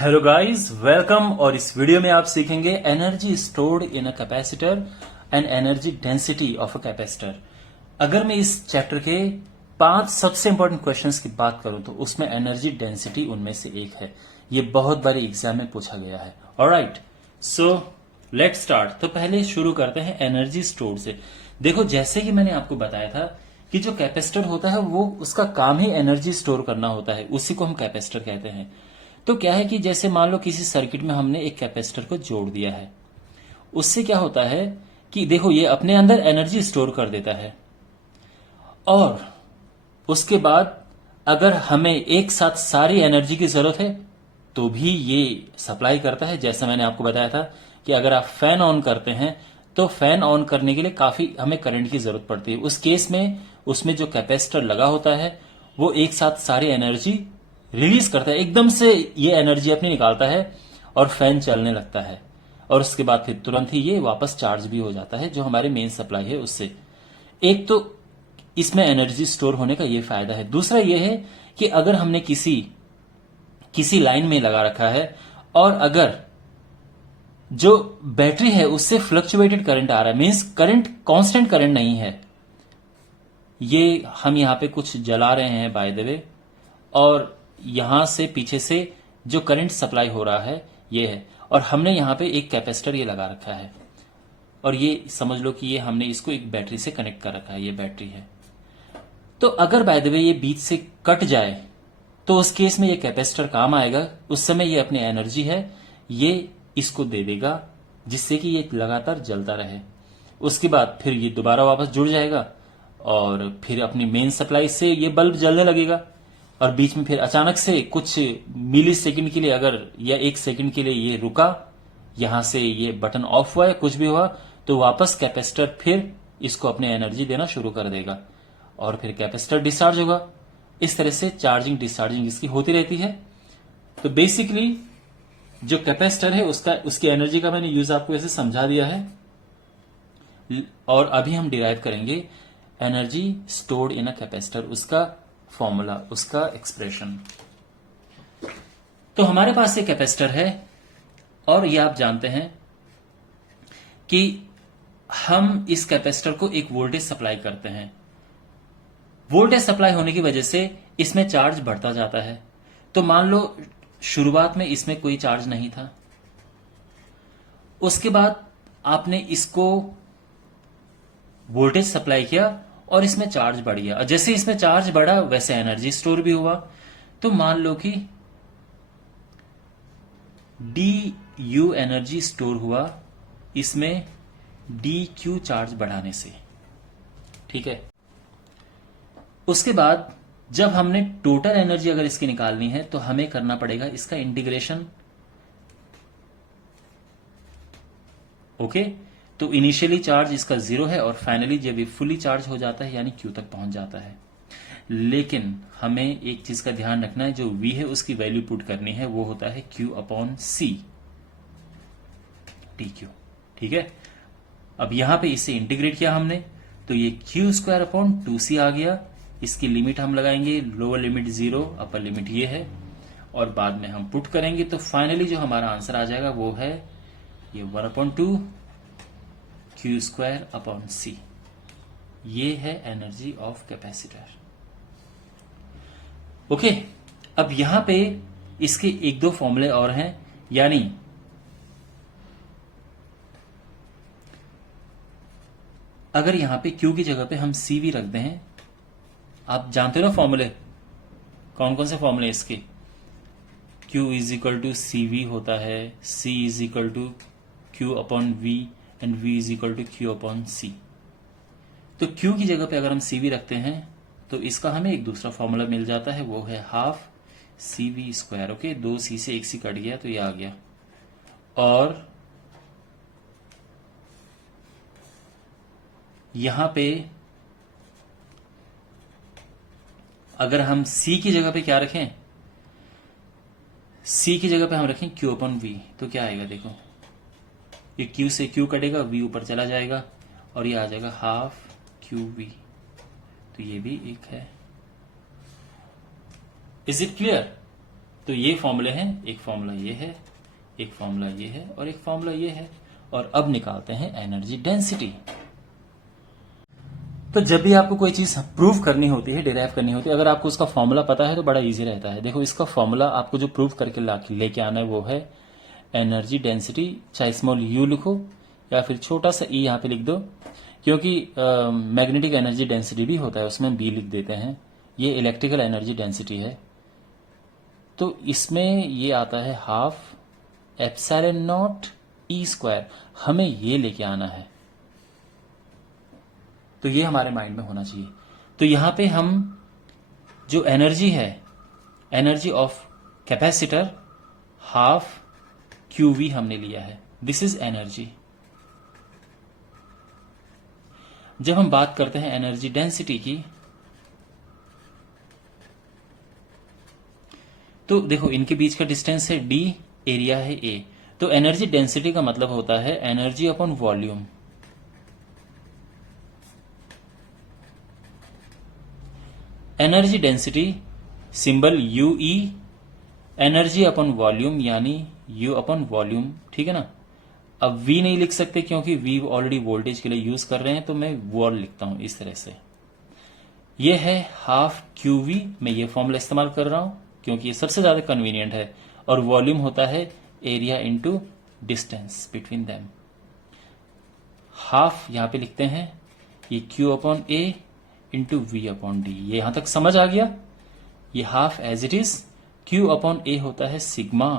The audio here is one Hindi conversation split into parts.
Hello guys, welcome. और इस वीडियो में आप सीखेंगे energy stored in a capacitor and energy density of a capacitor. अगर मैं इस चैप्टर के 5 सबसे इंपॉर्टेंट क्वेश्चंस की बात करूं तो उसमें एनर्जी डेंसिटी उनमें से एक है। ये बहुत बारी एग्जाम में पूछा गया है। Alright, so let's start. तो पहले शुरू करते हैं एनर्जी स्टोर्ड से। देखो, जैसे कि मैंने आपको बताया था कि जो कैपेसिटर होता है वो उसका काम ही एनर्जी स्टोर करना होता है, उसी को हम कैपेसिटर कहते हैं। तो क्या है कि जैसे मान लो किसी सर्किट में हमने एक कैपेसिटर को जोड़ दिया है, उससे क्या होता है कि देखो ये अपने अंदर एनर्जी स्टोर कर देता है और उसके बाद अगर हमें एक साथ सारी एनर्जी की जरूरत है तो भी ये सप्लाई करता है। जैसे मैंने आपको बताया था कि अगर आप फैन ऑन करते हैं तो फैन ऑन करने के लिए काफी हमें करंट की जरूरत पड़ती है। उस केस में उसमें जो कैपेसिटर लगा होता है वो एक साथ सारी एनर्जी रिलीज करता है, एकदम से ये एनर्जी अपनी निकालता है और फैन चलने लगता है। और उसके बाद फिर तुरंत ही ये वापस चार्ज भी हो जाता है जो हमारे मेन सप्लाई है उससे। एक तो इसमें एनर्जी स्टोर होने का ये फायदा है। दूसरा ये है कि अगर हमने किसी किसी लाइन में लगा रखा है और अगर जो बैटरी है उससे फ्लक्चुएटेड करंट आ रहा है, मीन्स करंट कांस्टेंट करंट नहीं है, ये हम यहां पे कुछ जला रहे हैं बाय द वे, और यहां से पीछे से जो करंट सप्लाई हो रहा है ये है, और हमने यहां पे एक कैपेसिटर ये लगा रखा है और ये समझ लो कि ये हमने इसको एक बैटरी से कनेक्ट कर रखा है, ये बैटरी है। तो अगर बाय द वे ये बीच से कट जाए तो उस केस में ये कैपेसिटर काम आएगा। उस समय ये अपनी एनर्जी है ये इसको दे देगा जिससे कि ये लगातार जलता रहे। उसके बाद फिर ये दोबारा वापस जुड़ जाएगा और फिर अपनी मेन सप्लाई से ये बल्ब जलने लगेगा। और बीच में फिर अचानक से कुछ मिली सेकंड के लिए अगर या 1 सेकंड के लिए ये रुका, यहां से ये बटन ऑफ हुआ या कुछ भी हुआ, तो वापस कैपेसिटर फिर इसको अपनी एनर्जी देना शुरू कर देगा और फिर कैपेसिटर डिस्चार्ज होगा। इस तरह से चार्जिंग डिस्चार्जिंग इसकी होती रहती है। तो बेसिकली जो कैपेसिटर है उसकी एनर्जी का मैंने यूज आपको ऐसे समझा दिया है। और अभी हम डिराइव करेंगे energy stored in a capacitor, उसका फॉर्मूला, उसका एक्सप्रेशन। तो हमारे पास एक कैपेसिटर है और ये आप जानते हैं कि हम इस कैपेसिटर को एक वोल्टेज सप्लाई करते हैं। वोल्टेज सप्लाई होने की वजह से इसमें चार्ज बढ़ता जाता है। तो मान लो शुरुआत में इसमें कोई चार्ज नहीं था, उसके बाद आपने इसको वोल्टेज सप्लाई किया और इसमें चार्ज बढ़ गया, और जैसे इसमें चार्ज बढ़ा वैसे एनर्जी स्टोर भी हुआ। तो मान लो कि डी यू एनर्जी स्टोर हुआ इसमें डी क्यू चार्ज बढ़ाने से, ठीक है। उसके बाद जब हमने टोटल एनर्जी अगर इसकी निकालनी है तो हमें करना पड़ेगा इसका इंटीग्रेशन। ओके, तो इनिशियली चार्ज इसका 0 है और फाइनली जब ये फुली चार्ज हो जाता है यानी Q तक पहुंच जाता है। लेकिन हमें एक चीज का ध्यान रखना है, जो V है उसकी वैल्यू पुट करनी है, वो होता है Q/C dQ, ठीक है। अब यहां पे इसे इंटीग्रेट किया हमने तो ये Q²/2C आ गया। इसकी लिमिट हम लगाएंगे, लोअर लिमिट 0, अपर लिमिट ये है, और बाद में हम पुट करेंगे तो फाइनली जो हमारा आंसर आ जाएगा वो है ये 1/2 Q²/C। ये है एनर्जी ऑफ कैपेसिटर। ओके, अब यहां पे इसके 1-2 फॉर्मूले और हैं, यानी अगर यहां पे Q की जगह पे हम CV रख दें, आप जानते हो ना फॉर्मूले, कौन कौन से फॉर्मूले इसके। Q = CV होता है, C = Q/V and V = Q/C। तो Q की जगह पे अगर हम CV रखते हैं तो इसका हमें एक दूसरा फॉर्मूला मिल जाता है, वो है हाफ CV²। ओके, 2C से 1C कट गया तो ये आ गया। और यहां पे अगर हम C की जगह पे क्या रखें, C की जगह पे हम रखें Q/V, तो क्या आएगा देखो, ये Q से Q कटेगा, V ऊपर चला जाएगा और ये आ जाएगा हाफ QV। तो ये भी एक है। Is it clear? तो ये फॉर्मूले हैं, एक फॉर्मूला ये है, एक फॉर्मूला ये है और एक फॉर्मूला ये है। और अब निकालते हैं एनर्जी डेंसिटी। तो जब भी आपको कोई चीज प्रूव करनी होती है, डिराइव करनी होती है, अगर आपको उसका फॉर्मूला पता है तो बड़ा इजी रहता है। देखो इसका फॉर्मूला आपको जो प्रूव करके लेके आना है वो है एनर्जी डेंसिटी, चाहे स्मॉल यू लिखो या फिर छोटा सा ई यहाँ पे लिख दो, क्योंकि मैग्नेटिक एनर्जी डेंसिटी भी होता है, उसमें बी लिख देते हैं। ये इलेक्ट्रिकल एनर्जी डेंसिटी है, तो इसमें ये आता है half epsilon not E square. हमें ये लेके आना है, तो ये हमारे माइंड में होना चाहिए। तो यहां पे हम जो एनर्जी है, energy of capacitor half qv हमने लिया है, दिस इज एनर्जी। जब हम बात करते हैं एनर्जी डेंसिटी की, तो देखो इनके बीच का डिस्टेंस है डी, एरिया है ए। तो एनर्जी डेंसिटी का मतलब होता है energy upon volume. Energy density symbol you E, energy upon volume यानी यू अपॉन वॉल्यूम, ठीक है ना। अब वी नहीं लिख सकते क्योंकि वी ऑलरेडी वोल्टेज के लिए यूज कर रहे हैं, तो मैं वॉल लिखता हूं इस तरह से। ये है हाफ क्यू वी, मैं ये फॉर्मूला इस्तेमाल कर रहा हूं क्योंकि ये सबसे ज्यादा कन्वीनियंट है। और वॉल्यूम होता है area into distance between them. Half यहां पे लिखते हैं, ये Q upon A into V upon D. ये यहां तक समझ आ गया। ये half as it is, Q upon A होता है सिग्मा,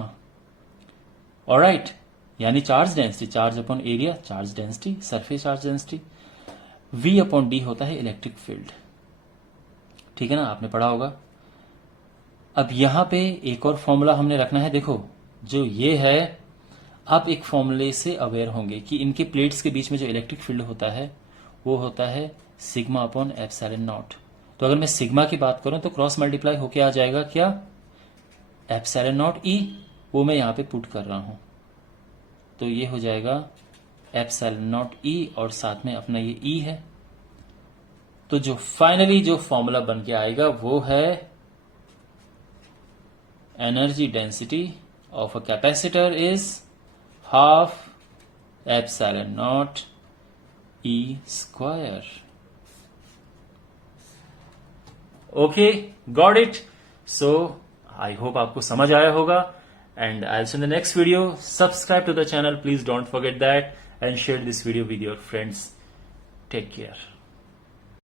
ऑलराइट, यानी charge density, charge upon area charge density, surface charge density. V upon D होता है इलेक्ट्रिक फील्ड, ठीक है ना, आपने पढ़ा होगा। अब यहां पे एक और फॉर्मूला हमने रखना है। देखो जो ये है, आप एक फॉर्मूले से अवेयर होंगे कि इनके प्लेट्स के बीच में जो इलेक्ट्रिक फील्ड होता है वो होता है सिग्मा अपॉन एप्सिलॉन नॉट। तो अगर मैं सिग्मा की बात करूं तो क्रॉस मल्टीप्लाई होके आ जाएगा क्या, एप्सिलॉन नॉट ई, वो मैं यहां पे पुट कर रहा हूं। तो ये हो जाएगा एप्सिलॉन नॉट ई और साथ में अपना ये ई है। तो जो फाइनली जो फॉर्मूला बन के आएगा वो है energy density of a capacitor is half epsilon not E square. Okay, got it. So I hope आपको समझ आया होगा, and I will see in the next video. Subscribe to the channel, please don't forget that, and share this video with your friends. Take care.